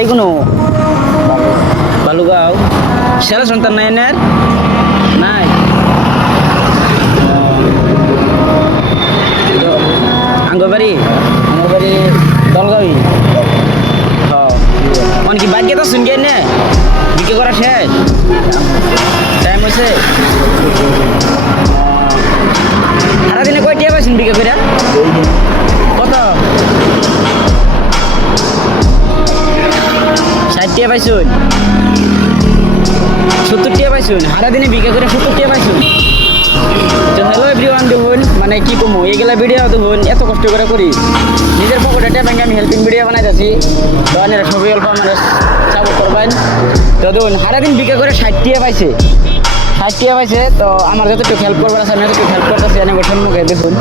বাড়ি কোনো বালুগাঁও ছেলে সন্তান নাই এনার নাই আঙ্গবাড়ি আঙ্গবাড়ি দলগাঁওই কি বাক্যে তো শুনগে নে বিক্রি করা শেষ টাইম হয়েছে সারাদিনে কয় টিয়া পাইছেন বিক্রি করে কত 60 টিয়া পাইছুন 70 টিয়া পাইছুন সারাদিনে বিক্রি করে 70 টিয়া পাইছুন তো হ্যালো এভরিওয়ান দেখুন মানে কি কমো এইগুলা ভিডিও দেখুন এত কষ্ট করে করি নিজের পকেটে ব্যাংকে আমি হেল্পিং ভিডিও বানাই যাচ্ছি তো আপনারা সবই অল্প মানে সাপোর্ট করবেন তো দেখুন সারাদিন বিক্রি করে 60 টিয়া পাইছে 60 টিয়া পাইছে তো আমার যতটুকু হেল্প করবার আছে আমি যতটুকু হেল্প করতেছি আমি গঠন মুখে দেখুন